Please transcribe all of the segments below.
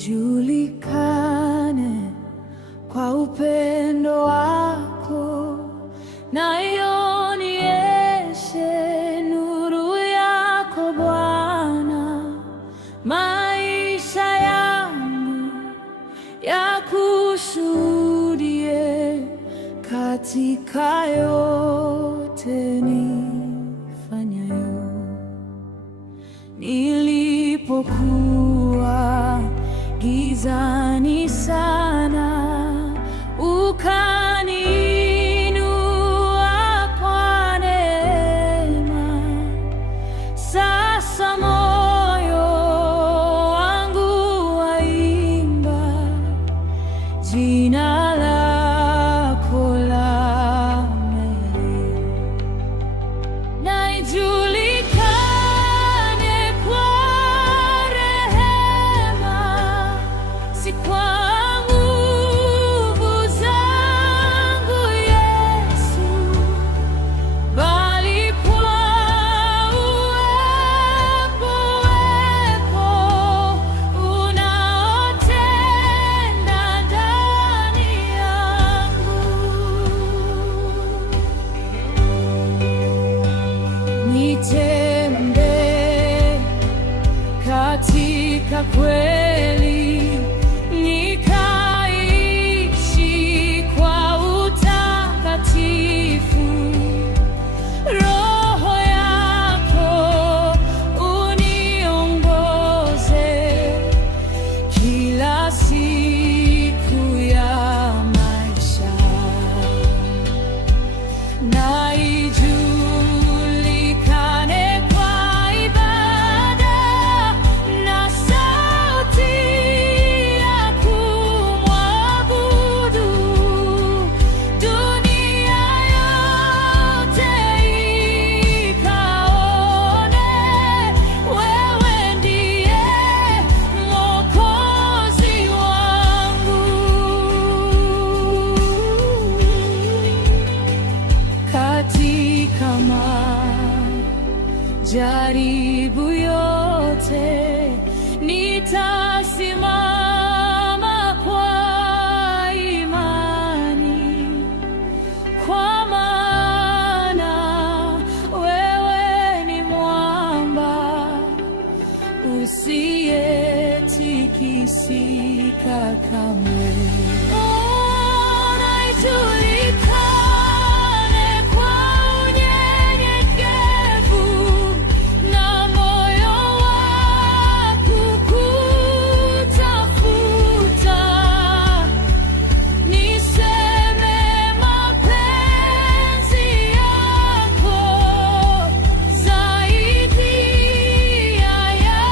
nijulikane kwa upendo wako, na ionyeshe nuru yako Bwana. Maisha yangu yakushuhudie katika yote nifanyayo. Nilipokuwa gizani sana, ukaniinua kwa neema. Sasa moyo wangu waimba jina lako la milele. Na ijulikane kwa rehema, si kwa nguvu zangu Yesu, bali kwa uwepo wako unaotenda ndani yangu. Nitembee katika kweli, nikaishi kwa utakatifu. Roho yako uniongoze kila siku ya maisha, na ijulikane kwa ibada na sauti ya kumwabudu. Dunia yote ikaone wewe ndiye Mwokozi wangu. Katika majaribu yote nitasimama kwa imani, kwa maana wewe ni mwamba usiyetikisika kamwe. Na ijulikane kwa unyenyekevu na moyo wa kukutafuta. Niseme mapenzi yako zaidi ya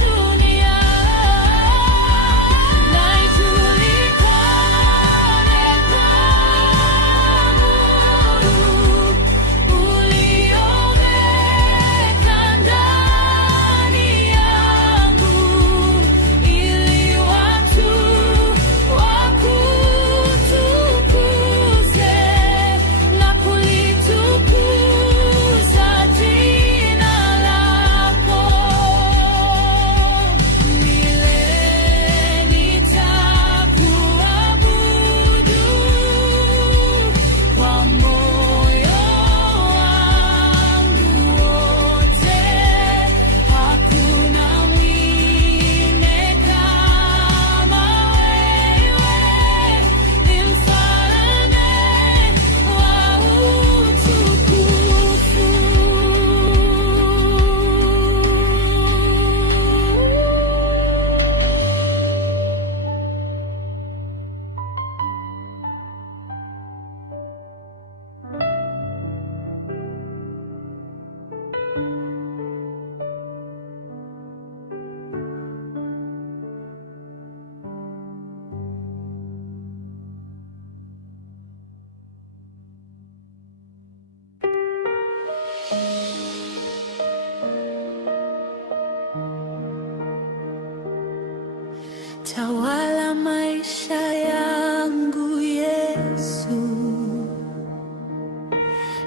dunia. Na ijulikane kwa nuru ulioweka ndani yangu, ili watu wakutukuze na kulitukuza jina lako. Milele nitakuabudu kwa moyo wangu wote. Hakuna mwingine kama wewe, ni mfalme wa utukufu. Tawala maisha yangu Yesu,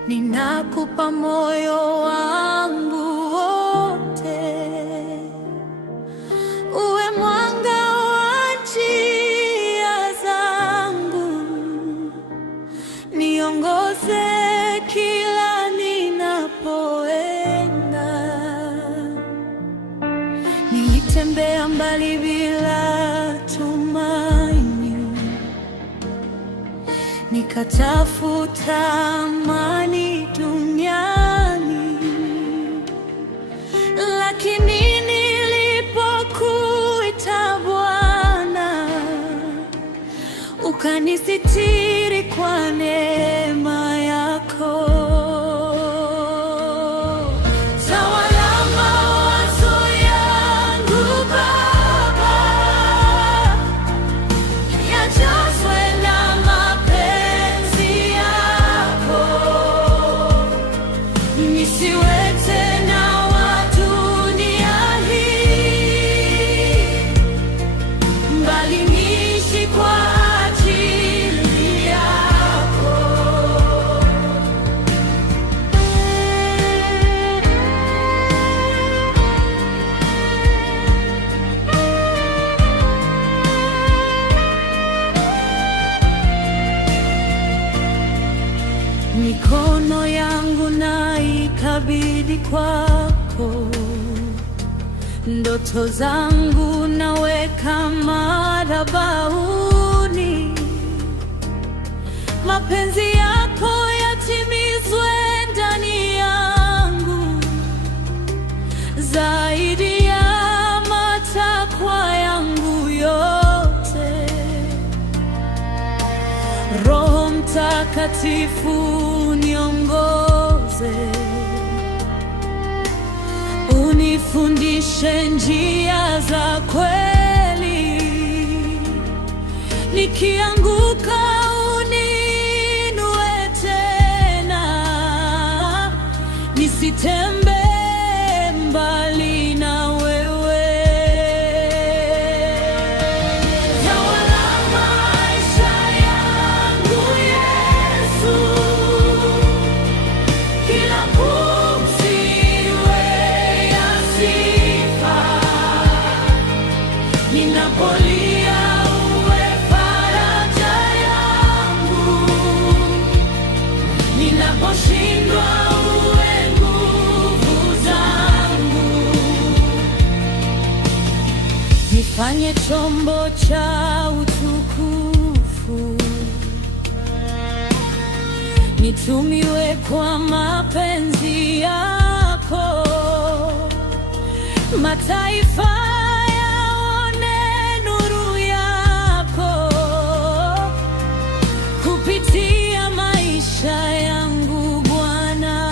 ninakupa moyo wangu wote. Uwe mwanga wa nikatafuta amani duniani, lakini nilipokuita Bwana, ukanisitiri kwa neema yako. Mikono yangu naikabidhi kwako, ndoto zangu naweka madhabahuni, mapenzi yako yatimizwe ndani yangu, zaidi ya matakwa yangu yote. Roho Mtakatifu niongoze, unifundishe njia za kweli, nikianguka uninue tena, nisitembee mbali na wewe. Ninapolia uwe faraja yangu, ninaposhindwa uwe nguvu zangu. Nifanye chombo cha utukufu, nitumiwe kwa mapenzi yako. Mataifa kupitia maisha yangu Bwana,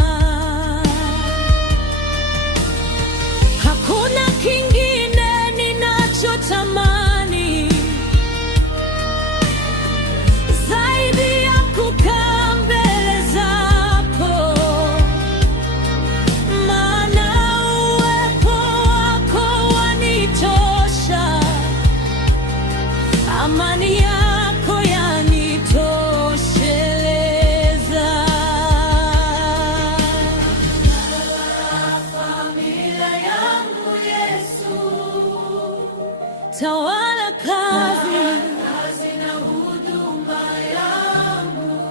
hakuna kingine ninachotamani zaidi ya kukaa mbele zako, maana uwepo wako wanitosha, amani yako yanitosheleza. Familia yangu Yesu, tawala kazi na huduma yangu,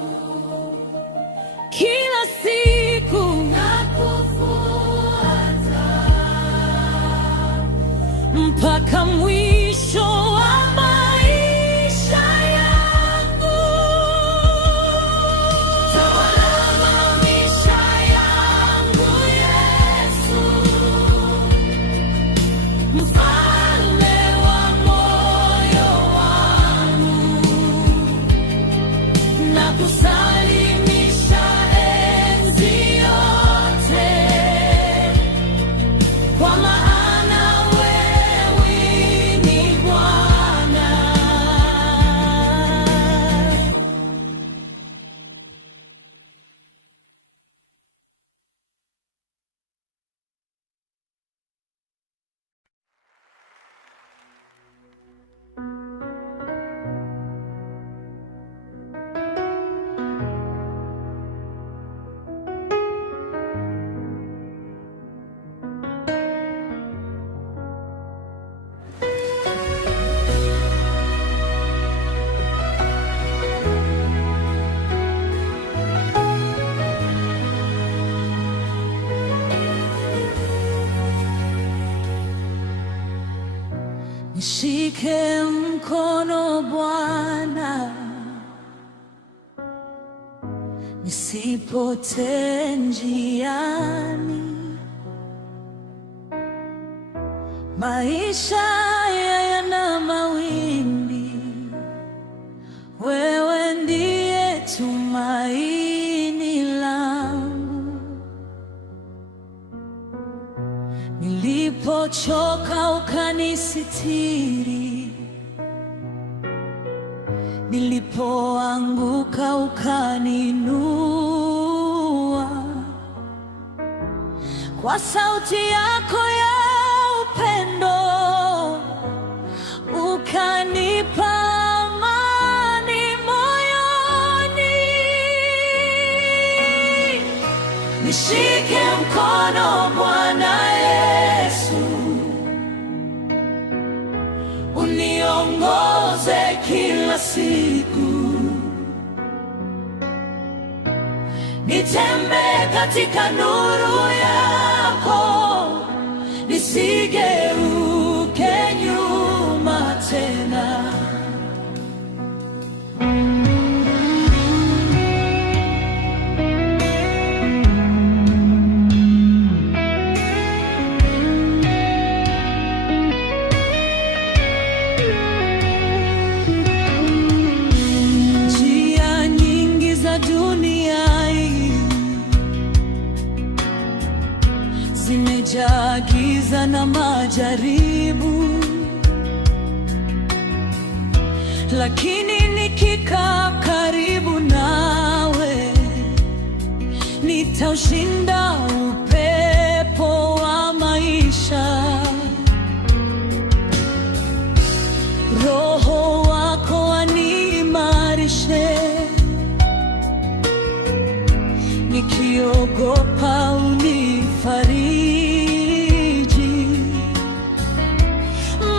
kila siku nakufuata mpaka mwisho wa maisha yangu. Tawala maisha yangu Yesu, mfalme wa moyo wangu, nakusalimisha enzi yote, kwa maana wewe ni Bwana. Nishike mkono Bwana, nisipotee njiani. Maisha haya yana mawimbi, wewe ndiye tumaini langu. Nilipochoka ukanisitiri, nilipoanguka ukaninua. Kwa sauti yako ya upendo ukanipa amani moyoni. Nishike mkono Bwana Yesu, uniongoze kila siku, nitembee katika nuru yako, nisigeuke nyuma tena. Njia nyingi za dunia hii zimejaa giza na majaribu, lakini nikikaa karibu nawe nitaushinda upepo wa maisha. Roho wako aniimarishe, nikiogopa unifariji.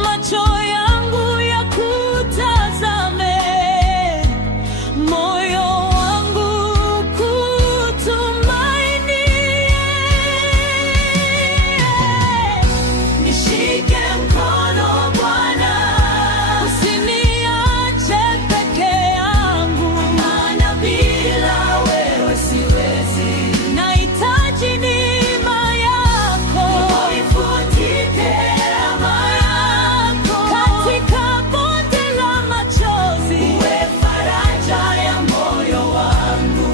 Macho yangu yakutazame, moyo wangu kutumainie. Nishike mkono Bwana, usiniache peke yangu, maana bila wewe siwezi. Nahitaji neema yako, ifutike alama yako katika bonde la machozi. Uwe faraja ya moyo wangu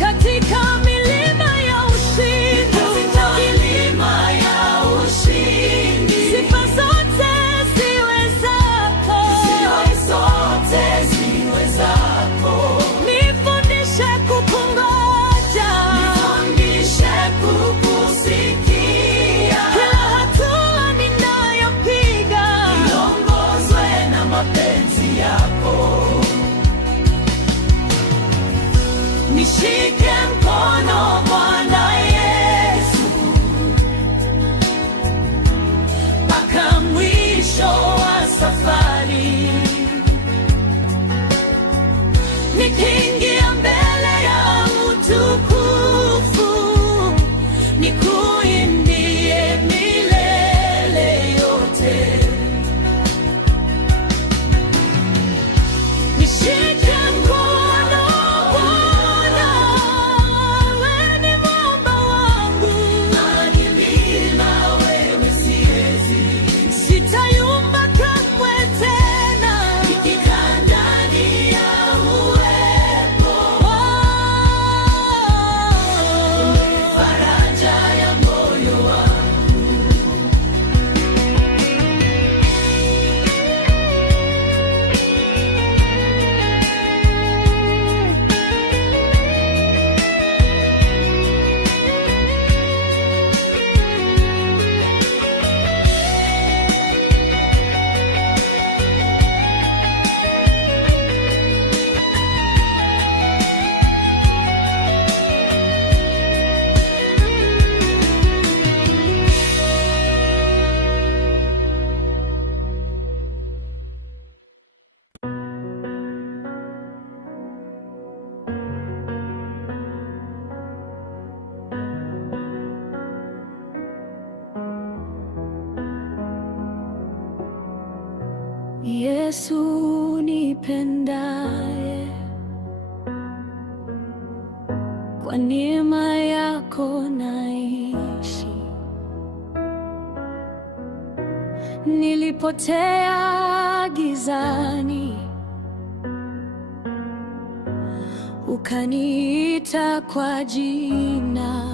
katika milima ya ushindi, sifa zote ziwe zako, nifundishe kukungoja, kukusikia kila hatua ninayopiga, niongozwe na mapenzi yako. Nishike mkono Bwana Yesu, mpaka mwisho wa safari. Nikiingia mbele ya utukufu, nikuimbie milele yote. Nishike mkono Bwana, wewe ni mwamba wangu, nani bila wewe siwezi. Sitayumba kamwe tena, nikikaa ndani ya uwepo wako, faraja ya moyo wangu. Yesu nipendaye, kwa neema yako naishi. Nilipotea gizani, ukaniita kwa jina.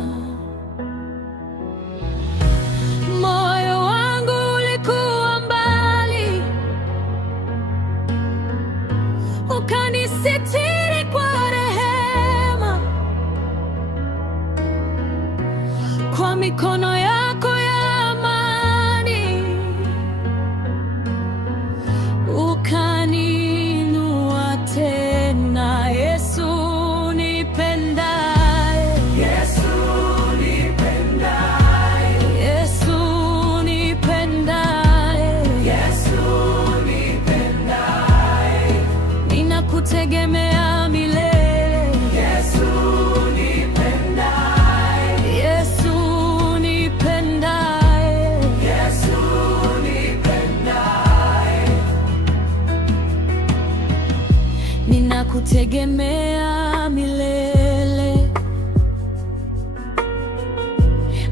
Moyo wangu ulikuwa mbali, ukanisitiri kwa rehema. Kwa mikono yako ya amani ukaniinua tena. Yesu nipendaye, Yesu nipendaye, Yesu nipendaye, Yesu nipendaye, ninakutegemea milele. Yesu nipendaye, Yesu nipendaye, Yesu nipendaye, ninakutegemea milele.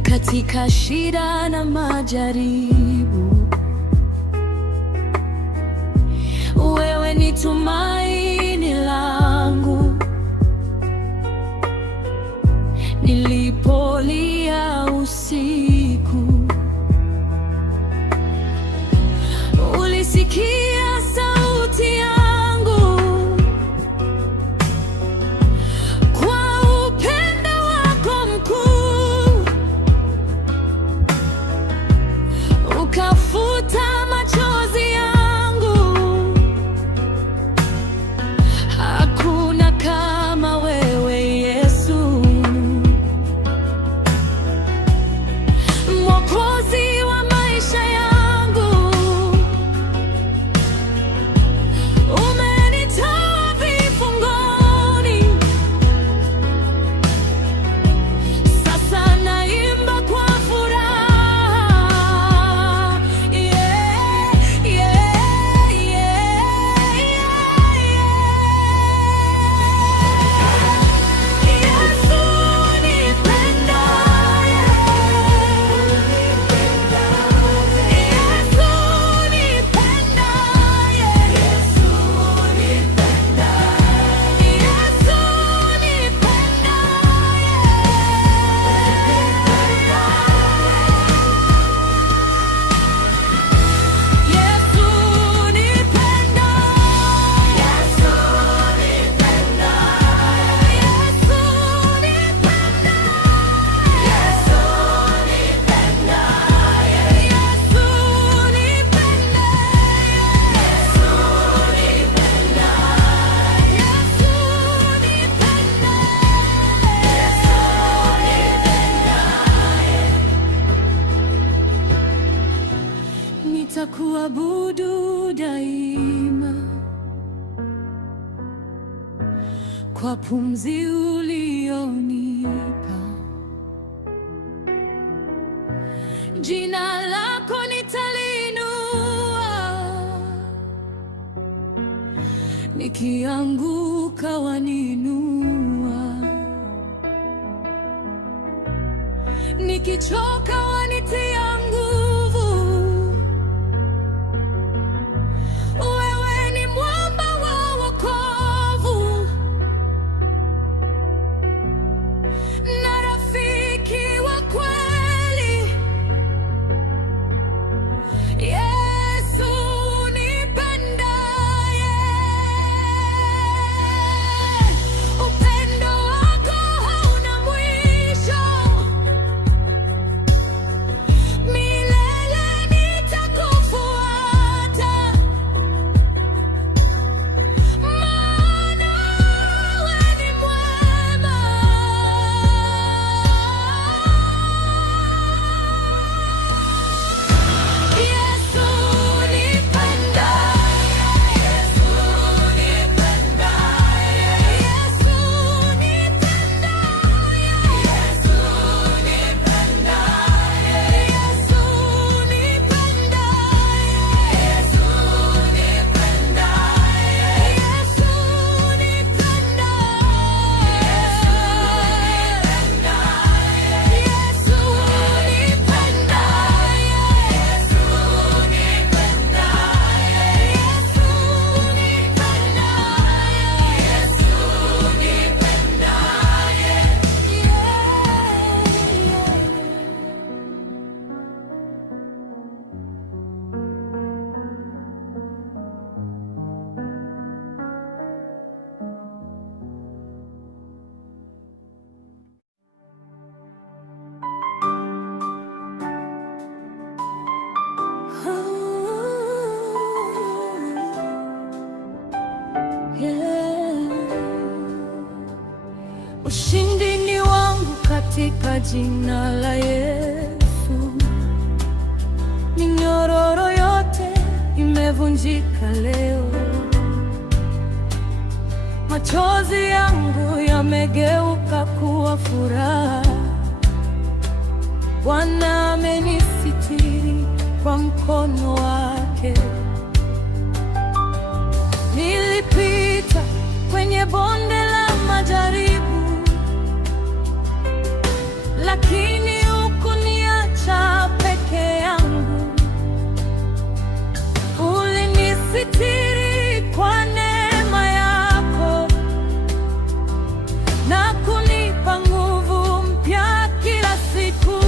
Katika shida na majaribu, wewe ni tumaini langu. Nilipolia usiku, ulisikia sauti yangu. Kwa upendo wako mkuu, ukafuta machozi yangu. Hakuna kama wewe Yesu, Mwokozi wa maisha yangu. Umenitoa vifungoni, sasa naimba kwa furaha. Yeah, yeah, yeah, Yesu nipendaye, Yesu nipendaye, Yesu nipendaye, Yesu nitakuabudu daima kwa pumzi ulionipa. Jina lako nitaliinua, nikianguka waninua, nikichoka wanitia nguvu. Wewe ni mwamba wa wokovu na rafiki wa kweli. Yesu nipendaye, upendo wako hauna mwisho. Ushindi ni wangu katika jina la Yesu. Minyororo yote imevunjika leo. Machozi yangu yamegeuka kuwa furaha. Bwana amenisitiri kwa mkono wake. Nilipita kwenye bonde la majaribu, lakini hukuniacha peke yangu. Ulinisitiri kwa neema yako na kunipa nguvu mpya kila siku.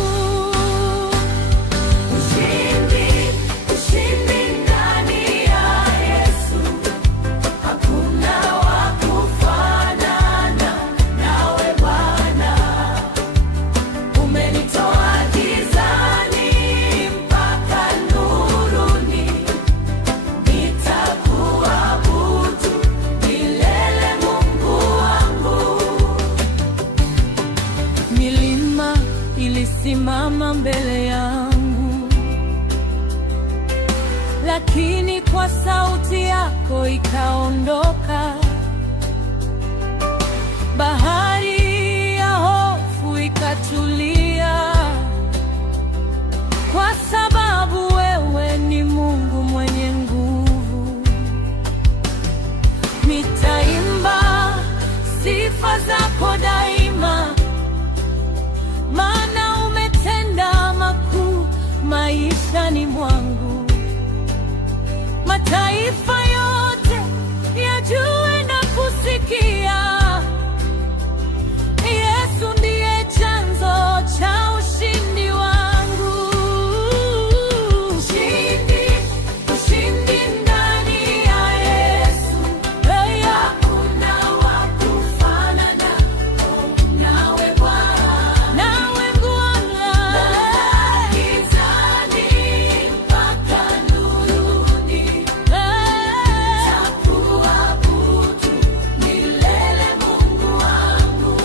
Ilisimama mbele yangu, lakini kwa sauti yako ikaondoka. Bahari ya hofu ikatulia, kwa sababu wewe ni Mungu mwenye nguvu. Nitaimba sifa zako daima, maana umetenda makuu maishani mwangu. Mataifa yote yajue na kusikia, Yesu ndiye chanzo cha ushindi wangu. Ushindi ndani ya Yesu. Hakuna wa kufanana nawe Bwana. Nawe Bwana. Gizani mpaka nuruni. Nitakuabudu milele, Mungu wangu.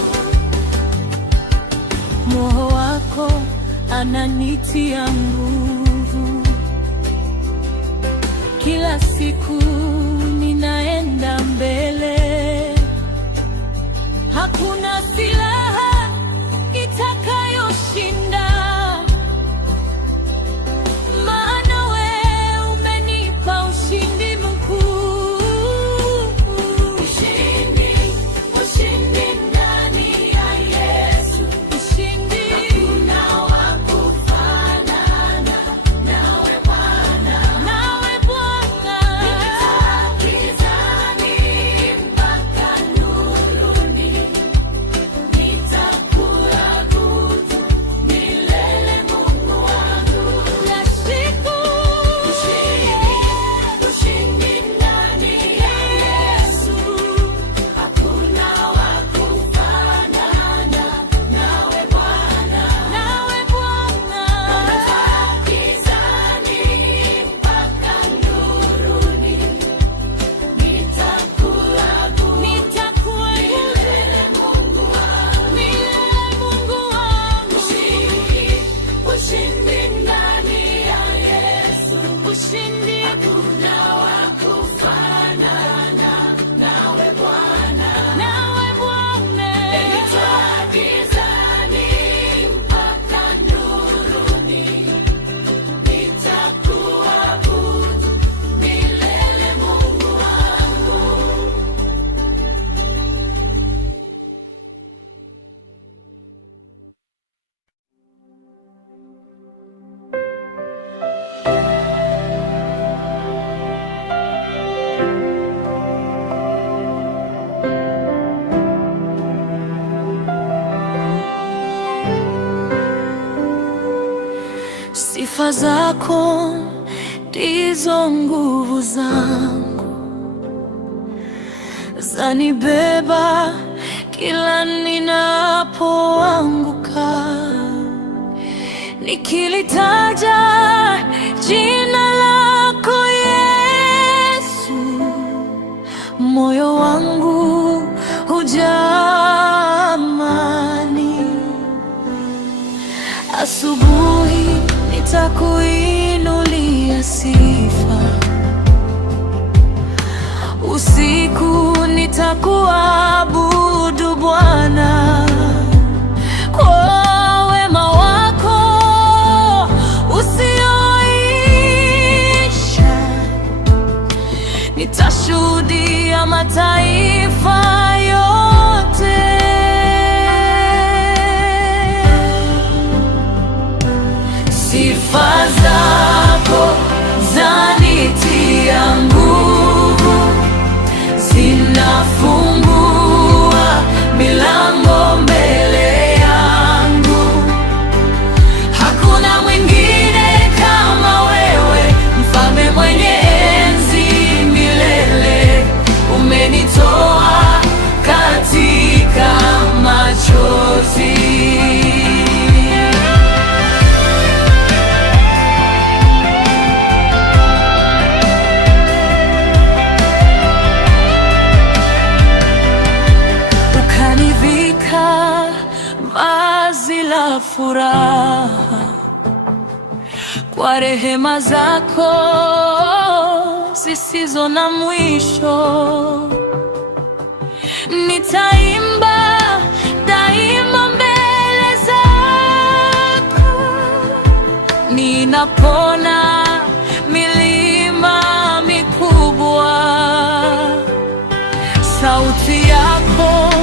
Roho wako ananitia nguvu. Kila siku ninaenda mbele. Hakuna silaha itakayoshinda, maana wewe umenipa ushindi mkuu. Ushindi ndani ya Yesu. Ushindi. Hakuna wa kufanana nawe Bwana. Nawe Bwana. Gizani mpaka nuruni. Nitakuabudu milele, Mungu wangu. Kila siku. Ushindi ndani ya Yesu. Hakuna wa kufanana nawe Bwana. Nawe Bwana. Gizani mpaka nuruni. Nitakuabudu milele, Mungu wangu. Milele, Mungu wangu. Ushindi ndani ya Yesu. Ushindi. Hakuna wa kufanana nawe Bwana. Nawe Bwana. Gizani mpaka nuruni. Nitakuabudu milele, Mungu wangu. Sifa zako ndizo nguvu zangu, zanibeba kila ninapoanguka. Nikilitaja jina lako Yesu, moyo wangu hujaa nitakuabudu Bwana kwa wema wako usioisha. Nitashuhudia mataifa yote, sifa zako zanitia nguvu, zinafungua milango mbele yangu. Hakuna mwingine kama wewe, mfalme mwenye enzi milele. Umenitoa katika machozi, vazi la furaha kwa rehema zako zisizo na mwisho. Nitaimba daima mbele zako, ninapona milima mikubwa. Sauti yako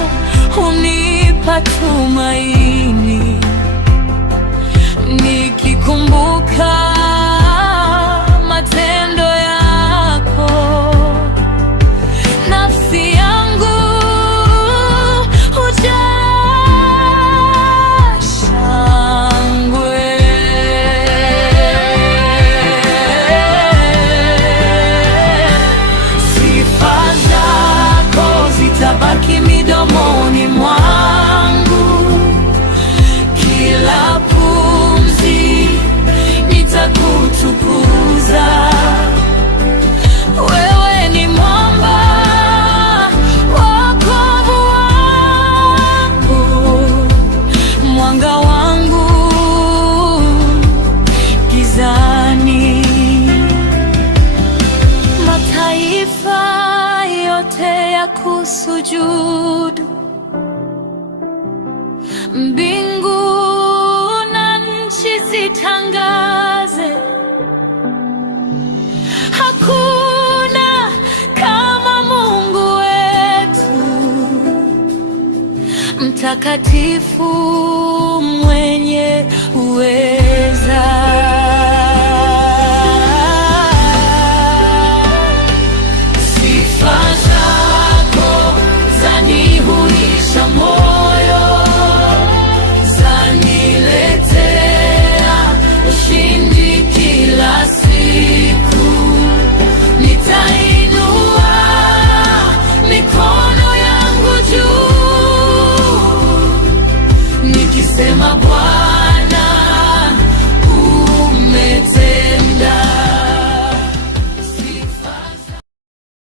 hunipa tumaini, nikikumbuka matendo yako. Nafsi yangu hujaa shangwe, sifa zako zitabaki midomoni mwangu. Kila pumzi nitakutukuza. Wewe ni mwamba, wokovu wangu, mwanga wangu gizani. Mataifa yote ya kusujudu, mbingu na nchi zitangaze, hakuna kama Mungu wetu, mtakatifu mwenye uwezo.